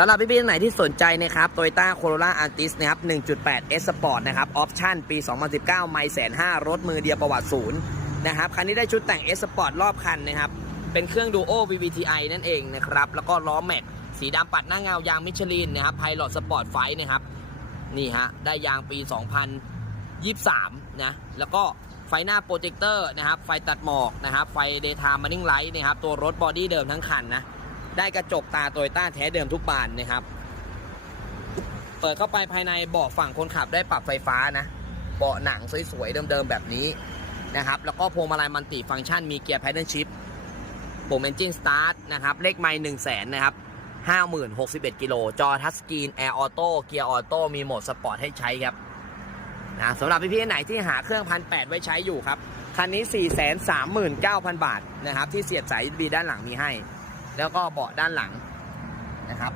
สำหรับพี่ๆท่านไหนที่สนใจนะครับ Toyota Corolla Altis นะครับ 1.8 S Sport นะครับ ออปชั่นปี 2019 ไม่แสนห้ารถมือเดียวประวัติศูนย์นะครับ คันนี้ได้ชุดแต่ง S Sport รอบคันนะครับ เป็นเครื่อง Duo VVTi นั่นเองนะครับ แล้วก็ล้อแม็กสีดำปัดหน้าเงายางมิชลินนะครับ Pilot Sport f i นะครับ นี่ฮะ ได้ยางปี 2023 นะ แล้วก็ไฟหน้าโปรเจคเตอร์นะครับ ไฟตัดหมอกนะครับ ไฟ Daytime Running Light นะครับ ตัวรถบอดี้เดิมทั้งคันนะ ได้กระจกตาโตโยต้าแท้เดิมทุกบานนะครับ เปิดเข้าไปภายในเบาะฝั่งคนขับได้ปรับไฟฟ้านะ เบาะหนังสวยๆเดิมๆแบบนี้นะครับ แล้วก็พวงมาลัยมันติฟังก์ชันมีเกียร์แพดเดิลชิพปุ่มเอนจินสตาร์ทนะครับ เลขไมล์หนึ่งแสนนะครับห้าหมื่นหกสิบเอ็ดกิโล จอทัชสกรีนแอร์ออโต้เกียร์ออโต้มีโหมดสปอร์ตให้ใช้ครับนะสำหรับพี่ๆไหนที่หาเครื่องพันแปดไว้ใช้อยู่ครับ คันนี้ 4 3 9 0 0 0 บาทนะครับ ที่เสียบสาย USB ด้านหลังมีให้ แล้วก็เบาะด้านหลังนะครับ